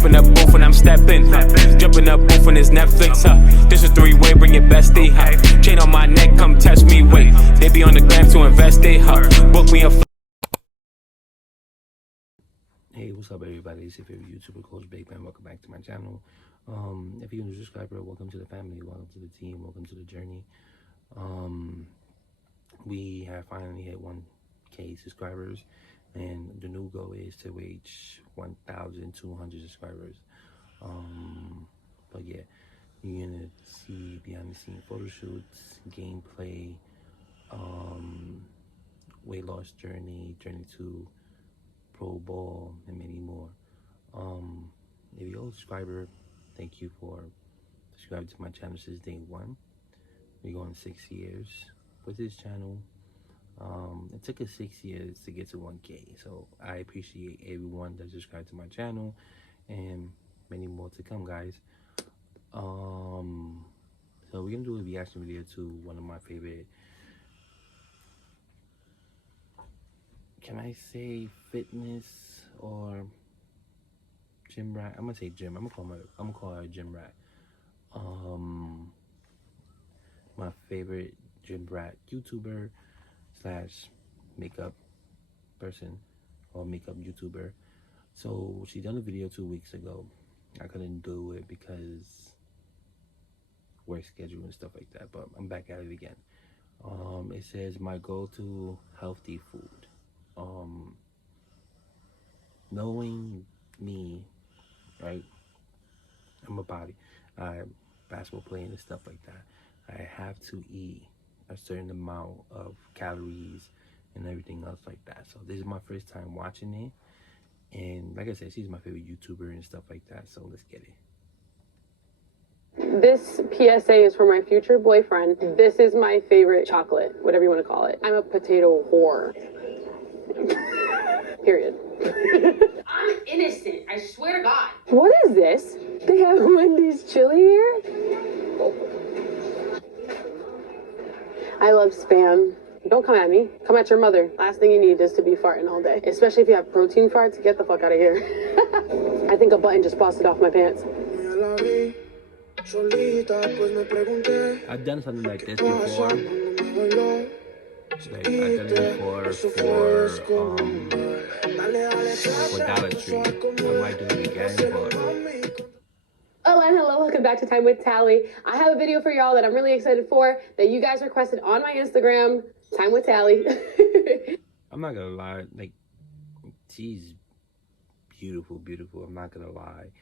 Jumping up booth when I'm stepping, jumping up booth when it's Netflix, This is three-way, bring it bestie, Chain on my neck, come test me, wait. They be on the gram to invest it, Book me a Hey, what's up everybody? It's your favorite YouTuber, CoachBigMan. Welcome back to my channel. If you're a new subscriber, welcome to the family, welcome to the team, welcome to the journey. We have finally hit 1K subscribers, and the new goal is to reach 1,200 subscribers. But yeah, you're gonna see behind the scene photo shoots, gameplay, weight loss journey to pro ball, and many more. If you're a subscriber, thank you for subscribing to my channel since day one. We're going 6 years with this channel. It took us 6 years to get to 1K, so I appreciate everyone that subscribed to my channel, and many more to come, guys. So we're gonna do a reaction video to one of my favorite, can I say fitness or gym rat? I'm gonna say gym. I'm gonna call her a gym rat. My favorite gym rat YouTuber slash makeup person or makeup YouTuber. So she done a video 2 weeks ago. I couldn't do it because work schedule and stuff like that, but I'm back at it again. It says my go-to healthy food. Knowing me, right? I'm a body. Basketball playing and stuff like that. I have to eat a certain amount of calories and everything else like that. So this is my first time watching it, and like I said, she's my favorite YouTuber and stuff like that. So let's get it. This PSA is for my future boyfriend. This is my favorite chocolate, whatever you want to call it. I'm a potato whore. Period. I'm innocent, I swear to God. What is this? They have Wendy's chili here? I love Spam. Don't come at me. Come at your mother. Last thing you need is to be farting all day. Especially if you have protein farts. Get the fuck out of here. I think a button just busted off my pants. I've done something like this before. Like I've done it before for Dollar Tree. I might do it again, but Oh, and hello, welcome back to Time with Tally. I have a video for y'all that I'm really excited for that you guys requested on my Instagram, Time with Tally. I'm not gonna lie, like, she's beautiful. I'm not gonna lie.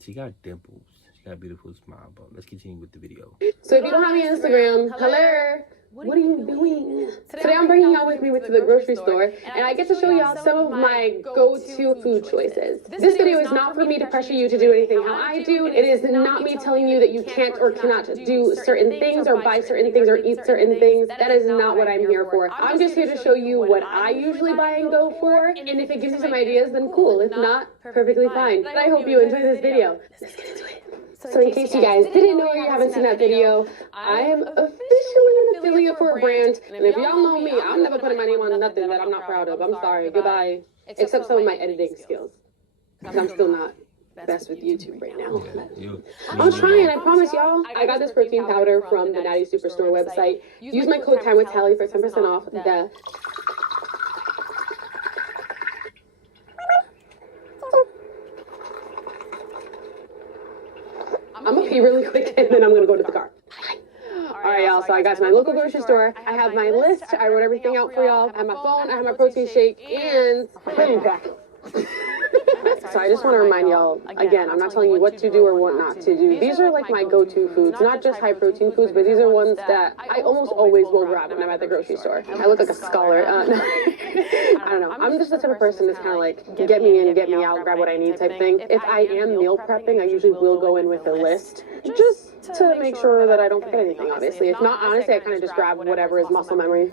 She got dimples. She got a beautiful smile, but let's continue with the video. So if you don't have my Instagram, hello. What are you doing? Today I'm bringing y'all with me to the grocery store, and I get to show y'all some of my go-to food choices. This video is not for me to pressure you to do anything how I do. It is not me telling you that you can't or cannot do certain things or buy certain things or eat certain things. That is not what I'm here for. I'm just here to show you what I usually buy and go for, and if it gives you some ideas, then cool. If not, perfectly fine. But I hope you enjoy this video. Let's get into it. So in case you guys didn't know or you haven't seen that video, I am officially an affiliate for a brand. And if y'all know me, I'm never putting my name on nothing that I'm not proud of. I'm sorry. Goodbye. Except some of my editing skills. Because I'm still not best with YouTube right now. I'm trying, I promise y'all. I got this protein powder from the Natty Superstore website. Use my code TIMEWITHTALLY for 10% off the... I'm gonna pee really quick and then I'm gonna go to the car. Alright y'all, so I got to my local grocery store. I have my list. I wrote everything out for y'all. I have my phone, I have my protein shake, and protein pack. So I just want to remind y'all, again, I'm not telling you what to do or what not to do. These are like my go-to foods, not just high protein foods, but these are ones that I almost always will grab when I'm at the grocery store. I look like a scholar. I don't know. I'm just the type of person that's kind of like, get me in, get me out, grab what I need type thing. If I am meal prepping, I usually will go in with a list, just to make sure that I don't forget anything, obviously. If not, honestly, I kind of just grab whatever is muscle memory.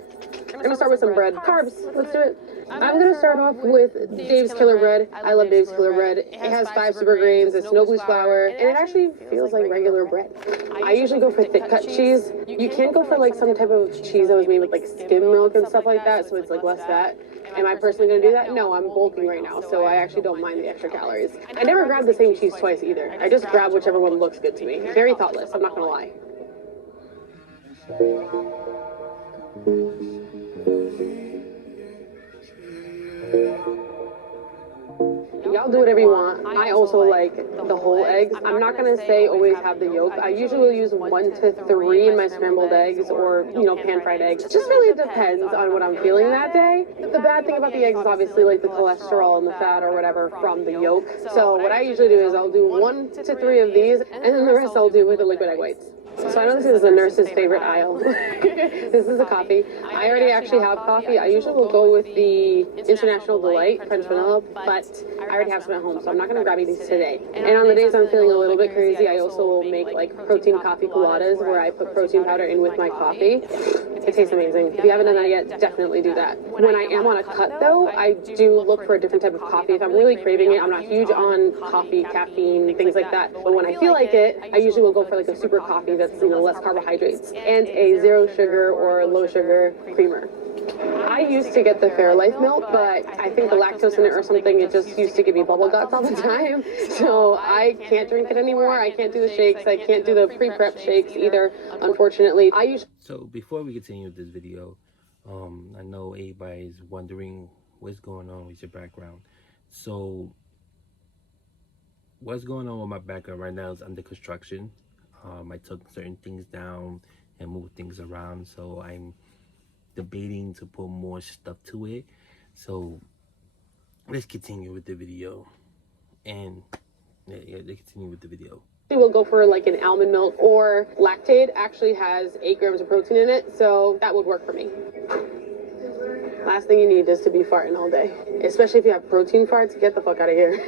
gonna start with some bread. Carbs, let's do it. I'm gonna start off with Dave's Killer Bread. I love Dave's Killer Bread. It has 5 super grains, it's no bleach flour, and it actually feels like regular bread. I usually go for thick cut cheese. You can go for like some type of cheese that was made with like skim milk and stuff like that, so it's like less fat. Am I personally gonna do that? No, I'm bulking right now, so I actually don't mind the extra calories. I never grab the same cheese twice either. I just grab whichever one looks good to me. Very thoughtless, I'm not gonna lie. Y'all do whatever you want. I also like the whole eggs. I'm not gonna say always have the yolk. I usually will use 1 to 3 in my scrambled eggs or, you know, pan fried eggs. It just really depends on what I'm feeling that day. The bad thing about the eggs is obviously like the cholesterol and the fat or whatever from the yolk. So what I usually do is I'll do 1 to 3 of these, and then the rest I'll do with the liquid egg whites. So I know this is the nurse's favorite aisle. This is a coffee. I already actually have coffee. I usually will go with the International Delight French vanilla, but I already have some at home, so I'm not going to grab these today. And on the days I'm feeling a little bit crazy, I also will make like protein coffee coladas where I put protein powder in with my coffee. It tastes amazing. If you haven't done that yet, definitely do that. When I am on a cut though, I do look for a different type of coffee. If I'm really craving it, I'm not huge on coffee, caffeine, things like that. But when I feel like it, I usually will go for like a super coffee that's, you know, less carbohydrates and a 0 sugar or low sugar creamer. I used to get the Fairlife milk, but I think the lactose in it or something, it just used to give me bubble guts all the time. So I can't drink it anymore. I can't do the shakes. I can't do the pre-prep shakes either, unfortunately. So before we continue with this video, I know everybody's wondering what's going on with your background. So what's going on with my background right now is under construction. I took certain things down and moved things around, so I'm debating to put more stuff to it. So let's continue with the video. And yeah, let's continue with the video. We'll go for like an almond milk, or Lactaid actually has 8 grams of protein in it, so that would work for me. Last thing you need is to be farting all day, especially if you have protein farts. Get the fuck out of here.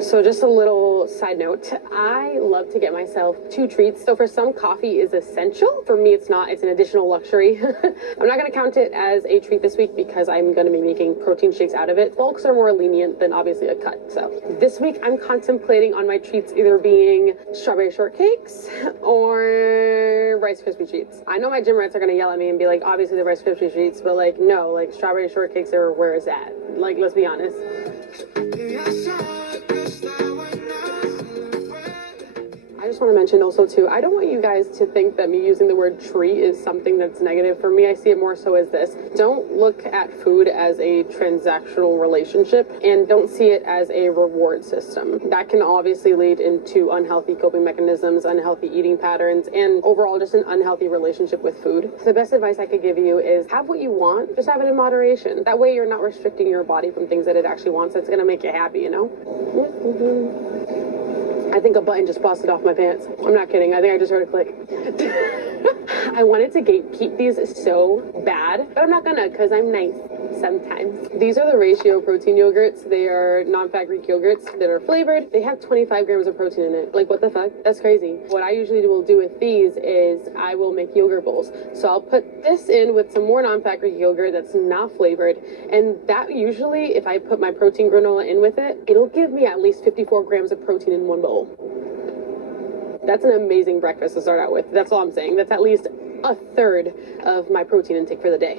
So just a little side note, I love to get myself 2 treats. So for some, coffee is essential. For me, it's not. It's an additional luxury. I'm not going to count it as a treat this week because I'm going to be making protein shakes out of it. Bulks are more lenient than obviously a cut. So this week I'm contemplating on my treats either being strawberry shortcakes or Rice Krispie treats. I know my gym rats are going to yell at me and be like, obviously the Rice Krispie treats, but like, no, like strawberry shortcakes are where it's at. Like, let's be honest. I just want to mention also too, I don't want you guys to think that me using the word treat is something that's negative. For me, I see it more so as this. Don't look at food as a transactional relationship, and don't see it as a reward system. That can obviously lead into unhealthy coping mechanisms, unhealthy eating patterns, and overall just an unhealthy relationship with food. The best advice I could give you is have what you want, just have it in moderation. That way you're not restricting your body from things that it actually wants that's going to make you happy, you know? I think a button just busted off my pants. I'm not kidding. I think I just heard a click. I wanted to keep these so bad, but I'm not gonna because I'm nice sometimes. These are the Ratio protein yogurts. They are non-fat Greek yogurts that are flavored. They have 25 grams of protein in it. Like, what the fuck? That's crazy. What I usually will do with these is I will make yogurt bowls. So I'll put this in with some more non-fat Greek yogurt that's not flavored. And that usually, if I put my protein granola in with it, it'll give me at least 54 grams of protein in one bowl. That's an amazing breakfast to start out with. That's all I'm saying. That's at least a third of my protein intake for the day.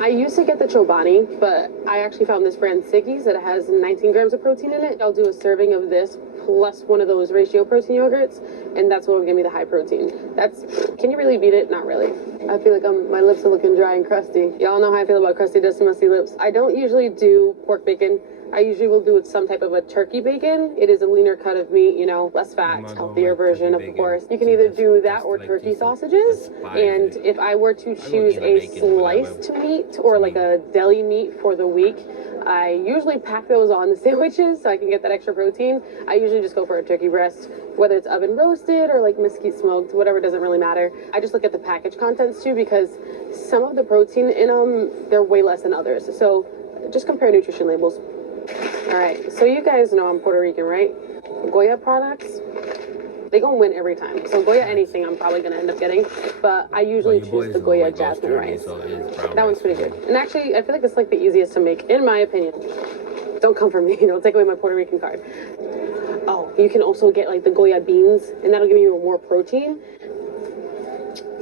I used to get the Chobani, but I actually found this brand Siggy's that has 19 grams of protein in it. I'll do a serving of this plus one of those Ratio protein yogurts, and that's what will give me the high protein. Can you really beat it? Not really. I feel like my lips are looking dry and crusty. Y'all know how I feel about crusty, dusty, musty lips. I don't usually do pork bacon. I usually will do it some type of a turkey bacon. It is a leaner cut of meat, you know, less fat, healthier version, of course. You can either do that or turkey sausages. And if I were to choose a sliced meat or like a deli meat for the week, I usually pack those on the sandwiches so I can get that extra protein. I usually just go for a turkey breast, whether it's oven roasted or like mesquite smoked, whatever, doesn't really matter. I just look at the package contents too, because some of the protein in them, they're way less than others. So just compare nutrition labels. All right, so you guys know I'm Puerto Rican, right? Goya products, They gonna win every time. So Goya anything I'm probably gonna end up getting, but I usually choose the Goya jasmine rice. So it's brown That one's rice pretty for good. me. And actually, I feel like it's like the easiest to make, in my opinion. Don't come for me. Don't take away my Puerto Rican card. Oh, you can also get like the Goya beans, and that'll give you more protein.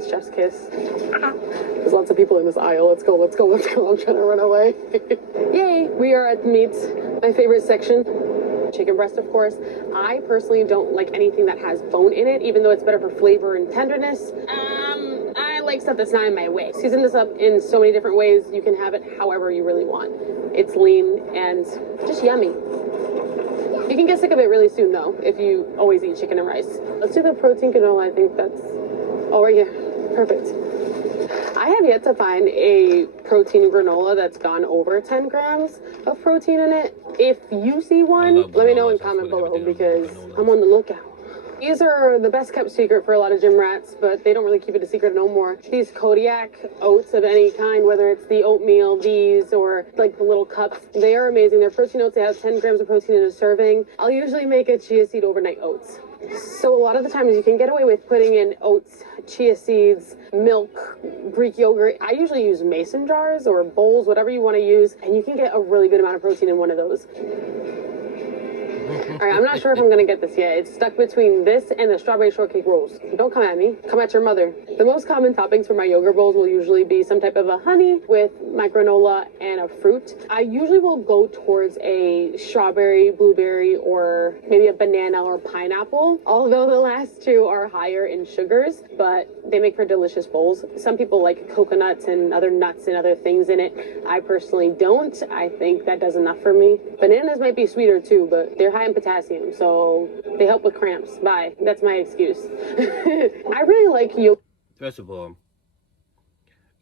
Chef's kiss. There's lots of people in this aisle. Let's go, let's go, let's go. I'm trying to run away. Yay, we are at the meats. My favorite section. Chicken breast, of course. I personally don't like anything that has bone in it, even though it's better for flavor and tenderness. I like stuff that's not in my way. Season this up in so many different ways. You can have it however you really want. It's lean and just yummy. You can get sick of it really soon, though, if you always eat chicken and rice. Let's do the protein canola. I think that's... Oh, right here. Perfect. I have yet to find a protein granola that's gone over 10 grams of protein in it. If you see one, let me know in comment below because I'm on the lookout. These are the best kept secret for a lot of gym rats, but they don't really keep it a secret no more. These Kodiak oats of any kind, whether it's the oatmeal, these, or like the little cups, they are amazing. They're protein oats. They have 10 grams of protein in a serving. I'll usually make a chia seed overnight oats. So a lot of the times you can get away with putting in oats, chia seeds, milk, Greek yogurt. I usually use mason jars or bowls, whatever you want to use, and you can get a really good amount of protein in one of those. All right, I'm not sure if I'm going to get this yet. It's stuck between this and the strawberry shortcake rolls. Don't come at me. Come at your mother. The most common toppings for my yogurt bowls will usually be some type of a honey with my granola and a fruit. I usually will go towards a strawberry, blueberry, or maybe a banana or pineapple, although the last two are higher in sugars, but they make for delicious bowls. Some people like coconuts and other nuts and other things in it. I personally don't. I think that does enough for me. Bananas might be sweeter too, but they're high in potassium, so they help with cramps. Bye. That's my excuse. I really like yogurt. First of all,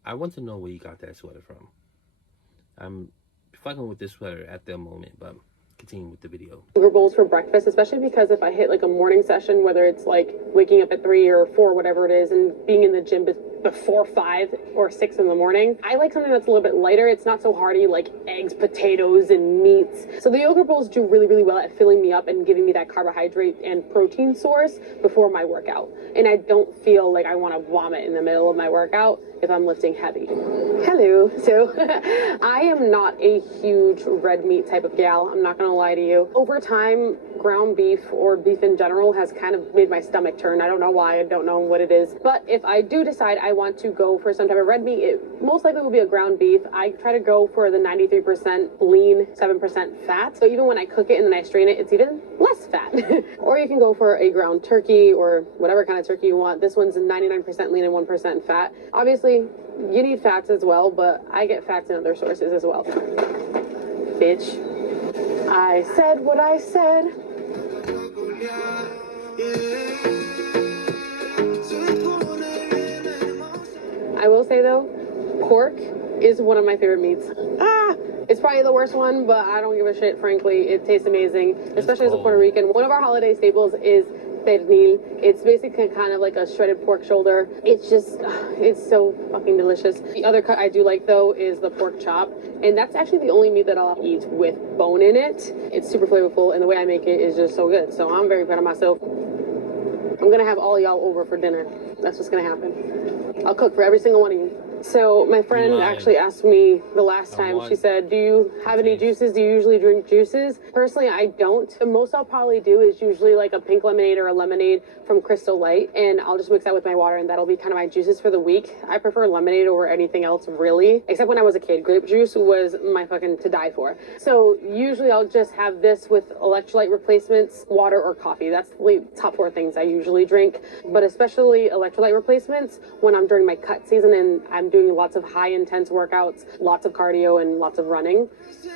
I want to know where you got that sweater from. I'm fucking with this sweater at the moment, but continue with the video. Yogurt bowls for breakfast, especially because if I hit like a morning session, whether it's like waking up at 3 or 4, whatever it is, and being in the gym before 5 or 6 in the morning, I like something that's a little bit lighter. It's not so hearty like eggs, potatoes, and meats. So the yogurt bowls do really, really well at filling me up and giving me that carbohydrate and protein source before my workout. And I don't feel like I want to vomit in the middle of my workout if I'm lifting heavy. Hello. So I am not a huge red meat type of gal. I'm not gonna lie to you. Over time, ground beef or beef in general has kind of made my stomach turn. I don't know why. I don't know what it is. But if I do decide I want to go for some type of red meat, it most likely will be a ground beef. I try to go for the 93% lean, 7% fat. So even when I cook it and then I strain it, it's even less fat. Or you can go for a ground turkey or whatever kind of turkey you want. This one's 99% lean and 1% fat. Obviously, you need fats as well, but I get fats in other sources as well. Bitch. I said what I said. I will say though, pork is one of my favorite meats. It's probably the worst one, but I don't give a shit, frankly. It tastes amazing, especially as a Puerto Rican. One of our holiday staples is pernil. It's basically kind of like a shredded pork shoulder. It's just, it's so fucking delicious. The other cut I do like though is the pork chop, and that's actually the only meat that I'll eat with bone in it. It's super flavorful, and the way I make it is just so good. So I'm very proud of myself. I'm gonna have all y'all over for dinner. That's what's gonna happen. I'll cook for every single one of you. So my friend actually asked me the last time, she said, do you have any juices? Do you usually drink juices? Personally, I don't. The most I'll probably do is usually like a pink lemonade or a lemonade from Crystal Light, and I'll just mix that with my water, and that'll be kind of my juices for the week. I prefer lemonade over anything else, really, except when I was a kid. Grape juice was my fucking to die for. So usually I'll just have this with electrolyte replacements, water, or coffee. That's the top 4 things I usually drink, but especially electrolyte replacements when I'm during my cut season and I'm doing lots of high intense workouts, lots of cardio, and lots of running. I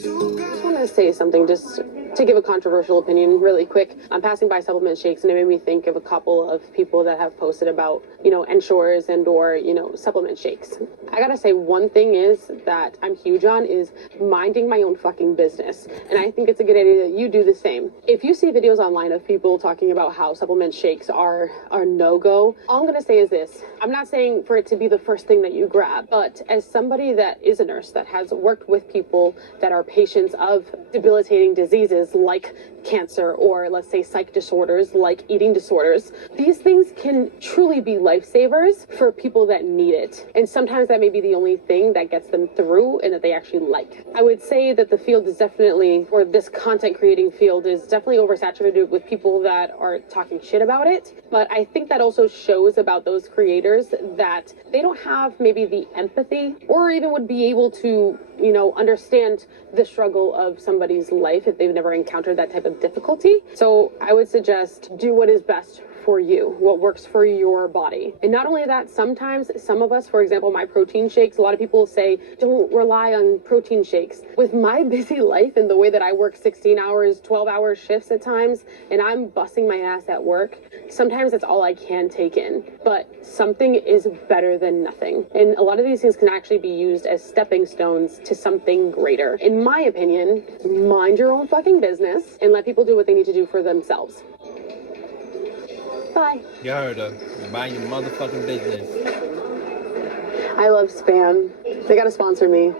just want to say something just to give a controversial opinion really quick. I'm passing by supplement shakes, and it made me think of a couple of people that have posted about, Ensures and or, supplement shakes. I gotta say, one thing is that I'm huge on is minding my own fucking business. And I think it's a good idea that you do the same. If you see videos online of people talking about how supplement shakes are no-go, all I'm gonna say is this. I'm not saying for it to be the first thing that you grab, but as somebody that is a nurse that has worked with people that are patients of debilitating diseases like cancer or let's say psych disorders like eating disorders, these things can truly be lifesavers for people that need it. And sometimes that may be the only thing that gets them through and that they actually like. I would say that the field is definitely, or this content creating field is definitely oversaturated with people that are talking shit about it. But I think that also shows about those creators that they don't have maybe the empathy or even would be able to, you know, understand the struggle of somebody's life if they've never encountered that type of difficulty. So I would suggest do what is best for you, what works for your body. And not only that, sometimes some of us, for example, my protein shakes, a lot of people say, don't rely on protein shakes. With my busy life and the way that I work 16 hours, 12-hour shifts at times, and I'm busting my ass at work, sometimes that's all I can take in. But something is better than nothing. And a lot of these things can actually be used as stepping stones to something greater. In my opinion, mind your own fucking business and let people do what they need to do for themselves. Bye. You heard her. Mind your motherfucking business. I love Spam. They gotta sponsor me.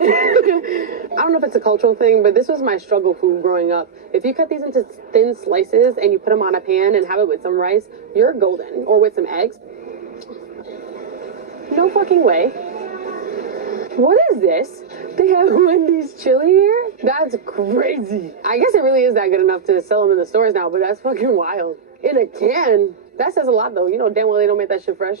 I don't know if it's a cultural thing, but this was my struggle food growing up. If you cut these into thin slices and you put them on a pan and have it with some rice, you're golden. Or with some eggs. No fucking way. What is this? They have Wendy's chili here? That's crazy. I guess it really is that good enough to sell them in the stores now, but that's fucking wild. In a can? That says a lot, though. You know damn well they don't make that shit fresh.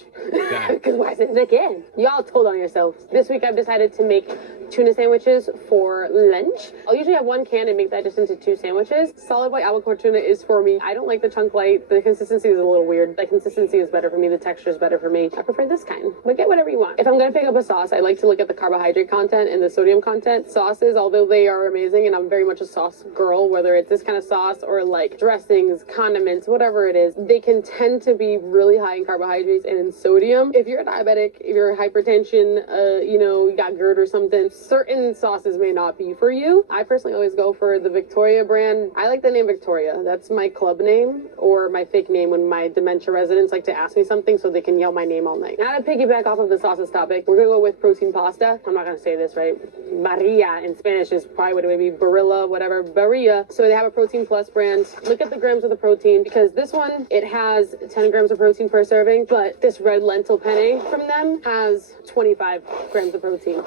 Because why is it in a can? Y'all told on yourselves. This week I've decided to make tuna sandwiches for lunch. I'll usually have one can and make that just into 2 sandwiches. Solid white albacore tuna is for me. I don't like the chunk white. The consistency is a little weird. The consistency is better for me. The texture is better for me. I prefer this kind. But get whatever you want. If I'm going to pick up a sauce, I like to look at the carbohydrate content and the sodium content. Sauces, although they are amazing, and I'm very much a sauce girl, whether it's this kind of sauce or like dressings, condiments, whatever it is, they can tend to be really high in carbohydrates and in sodium. If you're a diabetic, if you're hypertension, you know, you got GERD or something, certain sauces may not be for you. I personally always go for the Victoria brand. I like the name Victoria. That's my club name or my fake name when my dementia residents like to ask me something so they can yell my name all night. Now to piggyback off of the sauces topic, we're gonna go with protein pasta. I'm not gonna say this right. Maria in Spanish is probably what it would be, Barilla, whatever, Barilla. So they have a Protein Plus brand. Look at the grams of the protein because this one, it has 10 grams of protein per serving, but this red lentil penne from them has 25 grams of protein.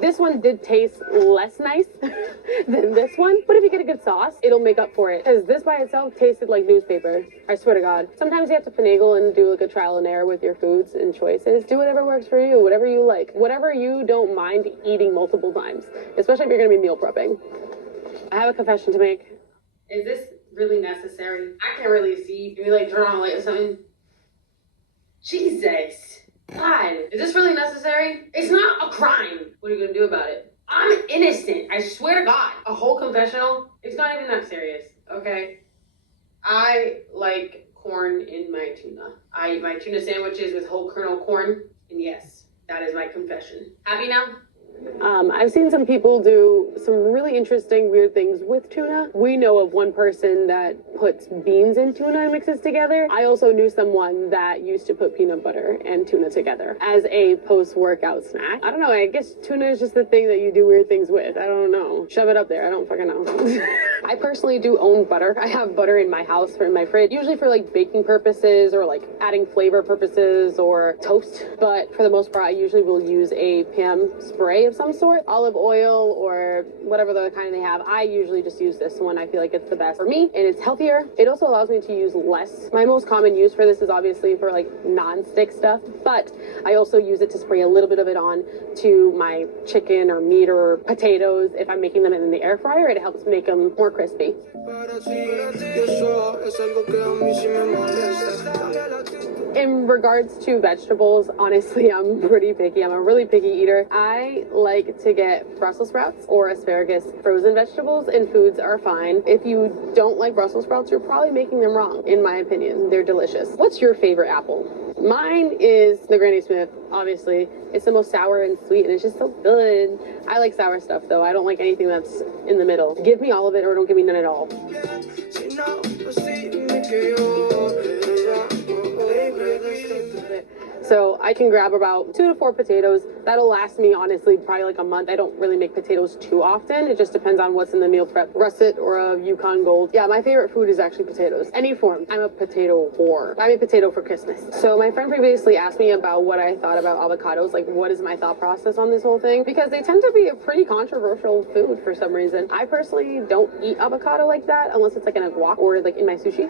This one did taste less nice than this one, but if you get a good sauce, it'll make up for it. Because this by itself tasted like newspaper. I swear to God. Sometimes you have to finagle and do like a trial and error with your foods and choices. Do whatever works for you, whatever you like, whatever you don't mind eating multiple times, especially if you're going to be meal prepping. I have a confession to make. Is this really necessary? I can't really see. Can you like turn on a light or something? Jesus. God, is this really necessary? It's not a crime. What are you gonna do about it? I'm innocent. I swear to God. A whole confessional? It's not even that serious, okay? I like corn in my tuna. I eat my tuna sandwiches with whole kernel corn. And yes, that is my confession. Happy now? I've seen some people do some really interesting, weird things with tuna. We know of one person that puts beans in tuna and mixes together. I also knew someone that used to put peanut butter and tuna together as a post-workout snack. I don't know, I guess tuna is just the thing that you do weird things with. I don't know. Shove it up there. I don't fucking know. I personally do own butter. I have butter in my house or in my fridge, usually for like baking purposes or like adding flavor purposes or toast. But for the most part, I usually will use a PM spray of some sort, olive oil or whatever the kind they have. I usually just use this one. I feel like it's the best for me and it's healthier. It also allows me to use less. My most common use for this is obviously for like non-stick stuff, but I also use it to spray a little bit of it on to my chicken or meat or potatoes. If I'm making them in the air fryer, it helps make them more crispy. In regards to vegetables, honestly, I'm pretty picky. I'm a really picky eater. I like to get Brussels sprouts or asparagus. Frozen vegetables and foods are fine. If you don't like Brussels sprouts, you're probably making them wrong, in my opinion. They're delicious. What's your favorite apple? Mine is the Granny Smith, obviously. It's the most sour and sweet, and it's just so good. I like sour stuff, though. I don't like anything that's in the middle. Give me all of it or don't give me none at all. So I can grab about 2 to 4 potatoes. That'll last me, honestly, probably like a month. I don't really make potatoes too often. It just depends on what's in the meal prep. Russet or a Yukon Gold. Yeah, my favorite food is actually potatoes. Any form. I'm a potato whore. I made potato for Christmas. So my friend previously asked me about what I thought about avocados. Like, what is my thought process on this whole thing? Because they tend to be a pretty controversial food for some reason. I personally don't eat avocado like that unless it's like in a guac or like in my sushi.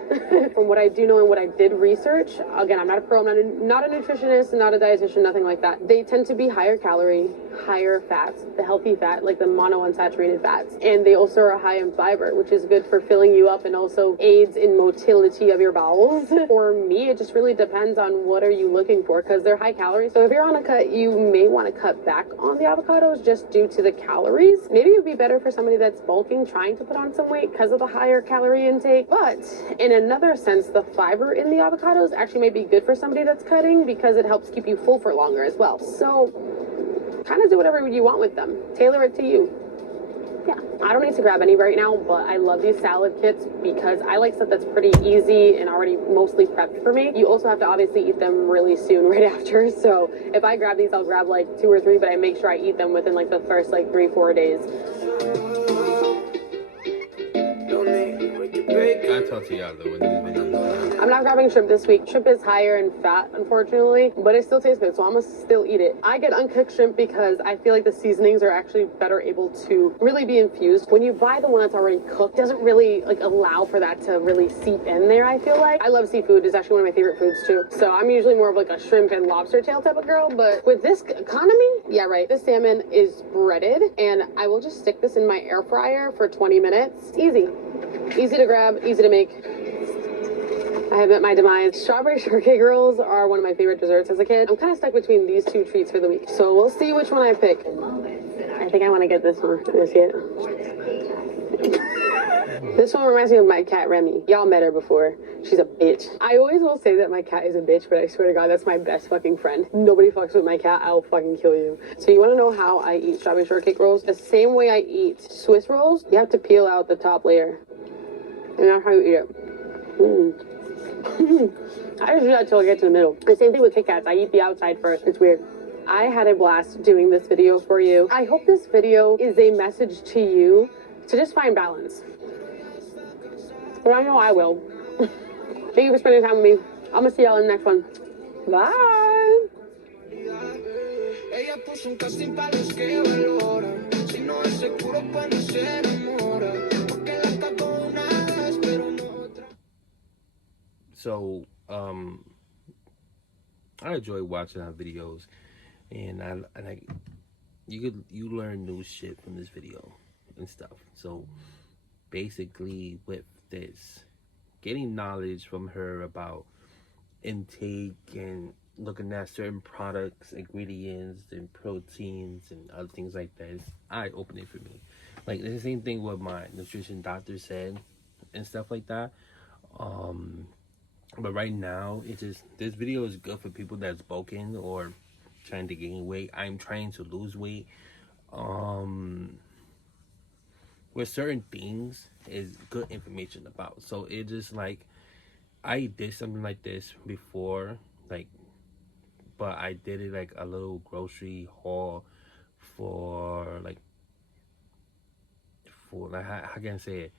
From what I do know and what I did research, again, I'm not a pro, I'm not a nutritionist, not a dietitian, nothing like that. They tend to be higher calorie, higher fats, the healthy fat, like the monounsaturated fats. And they also are high in fiber, which is good for filling you up and also aids in motility of your bowels. For me, it just really depends on what are you looking for, because they're high calorie. So if you're on a cut, you may want to cut back on the avocados just due to the calories. Maybe it would be better for somebody that's bulking, trying to put on some weight because of the higher calorie intake. But in another sense, the fiber in the avocados actually may be good for somebody that's cutting because it helps keep you full for longer as well. So kind of do whatever you want with them. Tailor it to you. Yeah, I don't need to grab any right now, but I love these salad kits because I like stuff that's pretty easy and already mostly prepped for me. You also have to obviously eat them really soon right after. So if I grab these, I'll grab like 2 or 3, but I make sure I eat them within like the first like 3-4 days. I talk to y'all though when these videos. I'm not grabbing shrimp this week. Shrimp is higher in fat, unfortunately, but it still tastes good, so I'm gonna still eat it. I get uncooked shrimp because I feel like the seasonings are actually better able to really be infused. When you buy the one that's already cooked, it doesn't really like allow for that to really seep in there, I feel like. I love seafood. It's actually one of my favorite foods too. So I'm usually more of like a shrimp and lobster tail type of girl, but with this economy, yeah, right. This salmon is breaded, and I will just stick this in my air fryer for 20 minutes. It's easy. Easy to grab, easy to make. I have met my demise. Strawberry shortcake rolls are one of my favorite desserts as a kid. I'm kind of stuck between these 2 treats for the week. So we'll see which one I pick. I think I want to get this one. Let's see it. This one reminds me of my cat Remy. Y'all met her before. She's a bitch. I always will say that my cat is a bitch, but I swear to God, that's my best fucking friend. Nobody fucks with my cat, I'll fucking kill you. So you want to know how I eat strawberry shortcake rolls? The same way I eat Swiss rolls, you have to peel out the top layer. And that's how you eat it. I just do that till I get to the middle. The same thing with Kit Kats. I eat the outside first. It's weird. I had a blast doing this video for you. I hope this video is a message to you to just find balance. But I know I will. Thank you for spending time with me. I'm gonna see y'all in the next one. Bye. Ella puso un casting para los que valoran. Si no es seguro, pues no se enamora. Porque la cagó una vez, pero no otra. So, I enjoy watching our videos, and you learn new shit from this video and stuff. So, basically, with this, getting knowledge from her about intake and looking at certain products, ingredients, and proteins and other things like that is eye-opening for me. Like, it's the same thing what my nutrition doctor said and stuff like that. But right now, it's just, this video is good for people that's bulking or trying to gain weight. I'm trying to lose weight. With certain things is good information about. So it just like, I did something like this before, like, but I did it like a little grocery haul for how can I say it,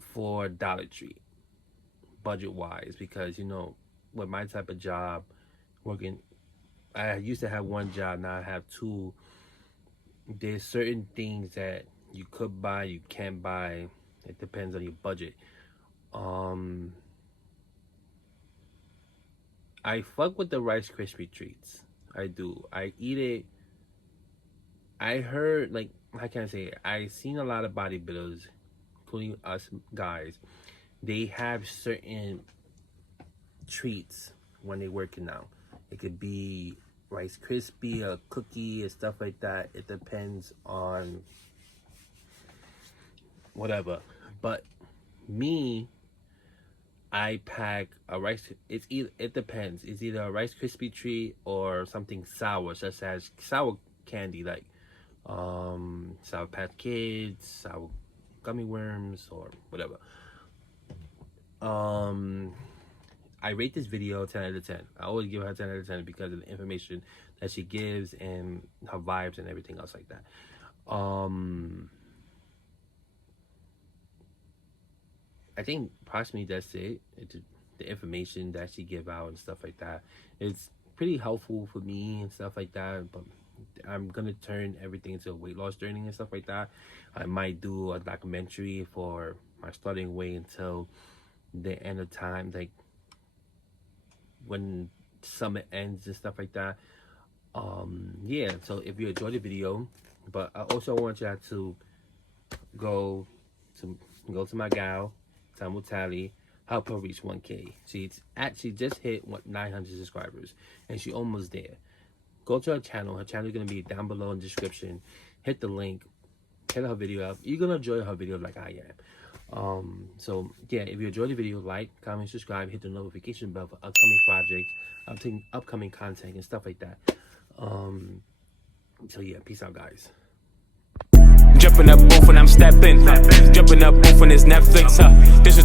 for Dollar Tree, budget wise, because you know, with my type of job, working, I used to have one job, now I have 2. There's certain things that you could buy, you can't buy. It depends on your budget. I fuck with the Rice Krispie treats. I do. I eat it. I heard, like, how can I say it? I seen a lot of bodybuilders, including us guys, they have certain treats when they're working out. It could be Rice Krispie, a cookie, and stuff like that. It depends on whatever. But me, I pack a rice. It depends. It's either a Rice Krispie treat or something sour, such as sour candy, like Sour Patch Kids, sour gummy worms, or whatever. I rate this video 10 out of 10. I always give her 10 out of 10 because of the information that she gives and her vibes and everything else like that. I think approximately that's it. It's the information that she give out and stuff like that. It's pretty helpful for me and stuff like that. But I'm gonna turn everything into a weight loss journey and stuff like that. I might do a documentary for my starting weight until the end of time, like when summer ends and stuff like that. Yeah, so if you enjoyed the video, but I also want you to go to my gal Tamu Tally, help her reach 1K. She just hit 900 subscribers and she almost there. Go to her channel. Her channel is gonna be down below in the description. Hit the link, hit her video up. You're gonna enjoy her video like I am. So yeah, if you enjoyed the video, like, comment, subscribe, hit the notification bell for upcoming projects, upcoming content and stuff like that. So yeah, peace out, guys. Jumping up both when I'm stepping. Jumping up both when it's Netflix. This is